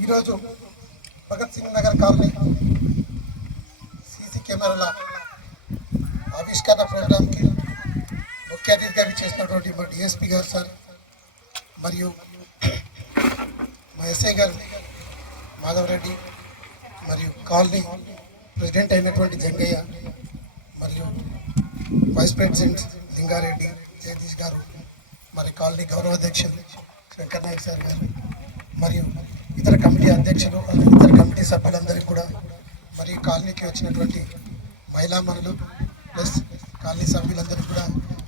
ఈరోజు Bhagat Singh Nagar colony CC కెమెరాల ఆవిష్కరణ ప్రోగ్రాంకి ముఖ్య అతిథిగా చేసినటువంటి మా డిఎస్పీ గారు సార్ మరియు మా ఎస్ఐ గారు మాధవరెడ్డి మరియు కాలనీ ప్రెసిడెంట్ అయినటువంటి జంగయ్య మరియు వైస్ ప్రెసిడెంట్ లింగారెడ్డి జగదీష్ గారు, మరి కాలనీ గౌరవ అధ్యక్షులు శంకర్ నాయక్ సార్ గారు మరియు ఇతర కమిటీ అధ్యక్షులు ఇతర కమిటీ సభ్యులందరికీ కూడా మరియు కాలనీకి వచ్చినటువంటి మహిళామణులు ప్లస్ కాలనీ సభ్యులందరికీ కూడా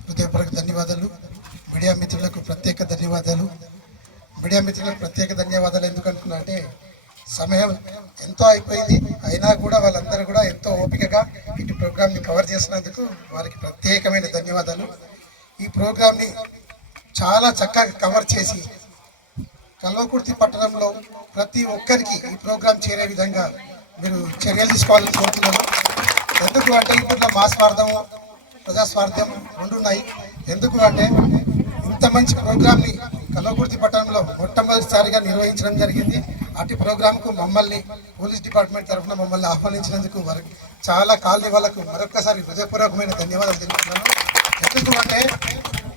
హృదయపూర్వక ధన్యవాదాలు. మీడియా మిత్రులకు ప్రత్యేక ధన్యవాదాలు. మీడియా మిత్రులకు ప్రత్యేక ధన్యవాదాలు ఎందుకు అనుకున్నా అంటే సమయం ఎంతో అయిపోయింది, అయినా కూడా వాళ్ళందరూ కూడా ఎంతో ఓపికగా ఇటు ప్రోగ్రామ్ని కవర్ చేసినందుకు వారికి ప్రత్యేకమైన ధన్యవాదాలు. ఈ ప్రోగ్రామ్ని చాలా చక్కగా కవర్ చేసి కల్వకుర్తి పట్టణంలో ప్రతి ఒక్కరికి ఈ ప్రోగ్రాం చేరే విధంగా మీరు చర్యలు తీసుకోవాలని కోరుతున్నాను. ఎందుకు అంటే ఇప్పుడు మా స్వార్థం ప్రజాస్వార్థం రెండు ఉన్నాయి. ఎందుకు అంటే ఇంత మంచి ప్రోగ్రాంని కల్వకుర్తి పట్టణంలో మొట్టమొదటిసారిగా నిర్వహించడం జరిగింది. అటు ప్రోగ్రాంకు మమ్మల్ని పోలీస్ డిపార్ట్మెంట్ తరఫున మమ్మల్ని ఆహ్వానించినందుకు వారికి చాలా కాలనీ వాళ్ళకు మరొక్కసారి హృదయపూర్వకమైన ధన్యవాదాలు తెలుపుతున్నాను. ఎందుకు అంటే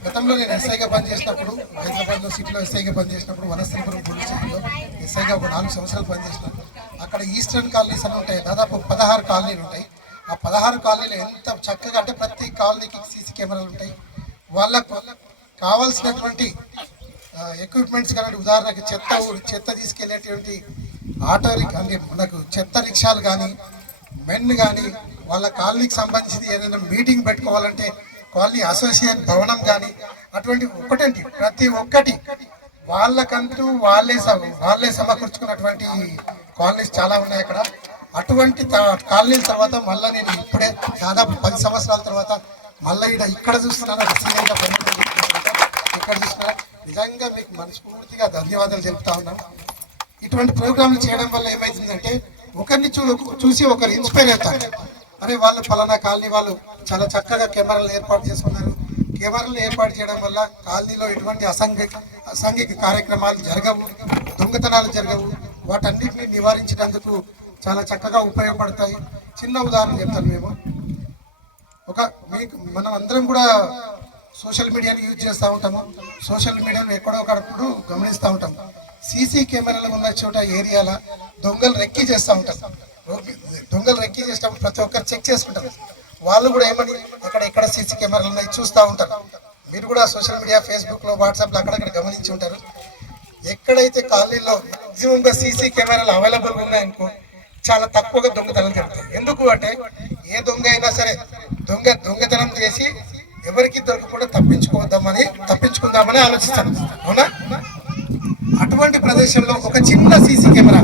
గతంలో నేను ఎస్ఐగా పనిచేసినప్పుడు హైదరాబాద్లో సిటీలో ఎస్ఐగా పనిచేసినప్పుడు వనస్థలిపురం పోలీస్ స్టేషన్లో ఎస్ఐగా ఒక 4 సంవత్సరాలు పనిచేసినాను. అక్కడ ఈస్టర్న్ కాలనీస్ అని ఉంటాయి, దాదాపు 16 కాలనీలు ఉంటాయి. ఆ 16 కాలనీలు ఎంత చక్కగా అంటే ప్రతి కాలనీకి సీసీ కెమెరాలు ఉంటాయి. వాళ్ళకు కావాల్సినటువంటి ఎక్విప్మెంట్స్ కానీ ఉదాహరణకి చెత్త తీసుకెళ్ళేటువంటి ఆటో అంటే మనకు చెత్త రిక్షాలు కానీ మెన్ కానీ వాళ్ళ కాలనీకి సంబంధించి ఏదైనా మీటింగ్ పెట్టుకోవాలంటే కాలనీ అసోసియేషన్ భవనం కానీ అటువంటి ఒకటండి ప్రతి ఒక్కటి వాళ్ళకంటూ వాళ్ళే సమకూర్చుకున్నటువంటి కాలనీస్ చాలా ఉన్నాయి అక్కడ. అటువంటి కాలనీల తర్వాత మళ్ళీ నేను ఇప్పుడే దాదాపు 10 సంవత్సరాల తర్వాత మళ్ళీ ఇక్కడ చూస్తున్నాను, ఇక్కడ చూస్తున్నా. నిజంగా మీకు మనస్ఫూర్తిగా ధన్యవాదాలు చెప్తా ఉన్నాం. ఇటువంటి ప్రోగ్రాంలు చేయడం వల్ల ఏమైతుందంటే ఒకరిని చూసి ఒకరు ఇన్స్పైర్ అవుతారు. అరే వాళ్ళు ఫలానా కాలనీ వాళ్ళు చాలా చక్కగా కెమెరాలు ఏర్పాటు చేసుకున్నారు. కెమెరాలు ఏర్పాటు చేయడం వల్ల కాలనీలో ఎటువంటి అసాంఘిక కార్యక్రమాలు జరగవు, దొంగతనాలు జరగవు. వాటన్నిటిని నివారించినందుకు చాలా చక్కగా ఉపయోగపడతాయి. చిన్న ఉదాహరణ చెప్తాను. మనం అందరం కూడా సోషల్ మీడియాని యూజ్ చేస్తూ ఉంటాము. సోషల్ మీడియాను ఎక్కడో ఒకప్పుడు గమనిస్తూ ఉంటాము. సీసీ కెమెరాలు ఉన్న చోట ఏరియాల దొంగలు రెక్కీ చేస్తూ ఉంటారు. దొంగలు రెక్కీ చేసేటప్పుడు ప్రతి ఒక్కరు చెక్ చేసుకుంటారు. వాళ్ళు కూడా ఏమని ఎక్కడ సీసీ కెమెరాలు ఉన్నాయి చూస్తూ ఉంటారు. మీరు కూడా సోషల్ మీడియా ఫేస్బుక్లో వాట్సాప్లో అక్కడక్కడ గమనించి ఉంటారు. ఎక్కడైతే కాలనీలో మ్యాక్సిమంగా సీసీ కెమెరాలు అవైలబుల్గా ఉన్నాయనుకో చాలా తక్కువగా దొంగతనాలు జరుగుతాయి. ఎందుకు అంటే ఏ దొంగ అయినా సరే దొంగతనం చేసి ఎవరికి దొరకకుండా తప్పించుకుందామని ఆలోచిస్తాడు. అవునా? అటువంటి ప్రదేశంలో ఒక చిన్న సీసీ కెమెరా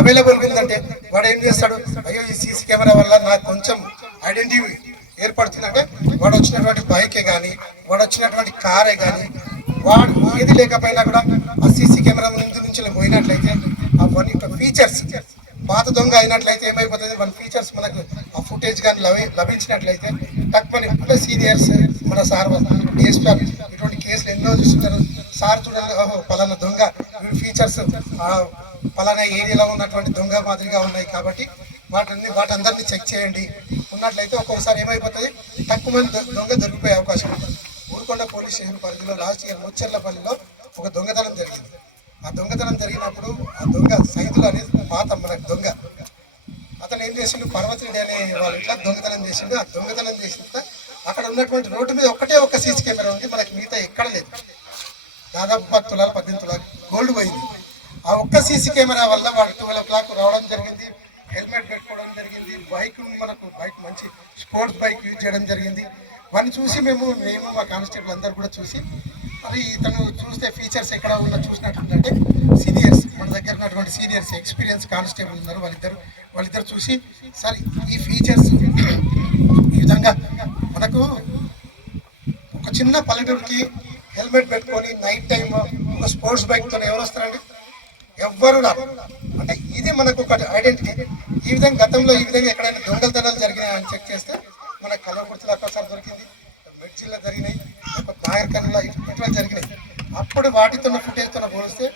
అవైలబుల్ ఉందంటే వాడు ఏం చేస్తాడు, అయ్యో ఈ సీసీ కెమెరా వల్ల నాకు కొంచెం ఐడెంటిటీ ఏర్పడుతుందంటే వాడు వచ్చినటువంటి బైకే కానీ వాడు వచ్చినటువంటి కారే కానీ వాడు ఏది లేకపోయినా కూడా ఆ సీసీ కెమెరా ముందు నుంచి పోయినట్లయితే అవన్నీ ఫీచర్స్ పాత దొంగ అయినట్లయితే ఏమైపోతుంది, మన ఫీచర్స్ మనకు ఆ ఫుటేజ్ కానీ లభించినట్లయితే తక్కువని అంటే సీనియర్స్ మన సార్ డిఎస్పీ ఇటువంటి కేసులు ఎన్నో చూస్తున్నారు. సార్ చూడండి, ఓహో పలానా దొంగ ఫీచర్స్ పలానా ఏరియాలో ఉన్నటువంటి దొంగ మాదిరిగా ఉన్నాయి కాబట్టి వాటందరినీ చెక్ చేయండి ఉన్నట్లయితే ఒక్కొక్కసారి ఏమైపోతుంది, తక్కువ మంది దొంగ దొరికిపోయే అవకాశం ఉంటుంది. ఊరుకొండ పోలీస్ స్టేషన్ పరిధిలో లాస్ట్ ఇయర్ ముచ్చర్లపల్లిలో ఒక దొంగతనం జరిగింది. ఆ దొంగతనం జరిగినప్పుడు ఆ దొంగ సైదులు అనేది పాత మనకు దొంగ అతను ఏం చేసిండు, పర్వతుడి అనే వాళ్ళ ఇంట్లో దొంగతనం చేసిండు. ఆ దొంగతనం చేసిన అక్కడ ఉన్నటువంటి రోడ్డు మీద ఒక్క సీసీ కెమెరా ఉంది, మనకి మిగతా ఎక్కడ లేదు. దాదాపు 10 తులాలు 18 తులాలు గోల్డ్ పోయింది. ఆ ఒక్క సీసీ కెమెరా వల్ల వాడు 12 o'clock రావడం జరిగింది, హెల్మెట్ పెట్టుకోవడం జరిగింది, బైక్ మంచి స్పోర్ట్స్ బైక్ యూజ్ చేయడం జరిగింది. వాడిని చూసి మేము మా కానిస్టేబుల్ అందరూ కూడా చూసి మరి ఇతను చూస్తే ఫీచర్స్ ఎక్కడ ఉన్నా చూసినట్టుందంటే సీనియర్స్ మన దగ్గర ఉన్నటువంటి సీనియర్స్ ఎక్స్పీరియన్స్ కానిస్టేబుల్ ఉన్నారు. వాళ్ళిద్దరు చూసి సార్ ఈ ఫీచర్స్ ఈ విధంగా మనకు ఒక చిన్న పల్లెటూరుకి హెల్మెట్ పెట్టుకొని నైట్ టైం ఒక స్పోర్ట్స్ బైక్తో ఎవరు వస్తారండి? ఎవ్వరు రాదు. అంటే ఇది మనకు ఒక ఐడెంటిటీ. ఈ విధంగా గతంలో ఈ విధంగా ఎక్కడైనా దొంగతనాలు జరిగినాయని చెక్ చేస్తే మనకు కల్వకుర్తిలో ఒక్కసారి దొరికింది, మిర్చిలో జరిగినాయి, నాగర్కర్నూలులో ఇట్లా జరిగినాయి. అప్పుడు వాటితో ఫుటేజ్తో పోలిస్తే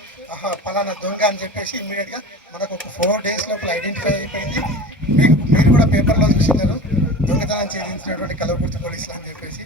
పలానా దొంగ అని చెప్పేసి ఇమ్మీడియట్గా మనకు ఒక 4 days లోపల ఐడెంటిఫై అయిపోయింది. మీరు కూడా పేపర్లో చూసినారు దొంగతనం ఛేదించినటువంటి కలవకుర్తి పోలీసులు అని చెప్పేసి.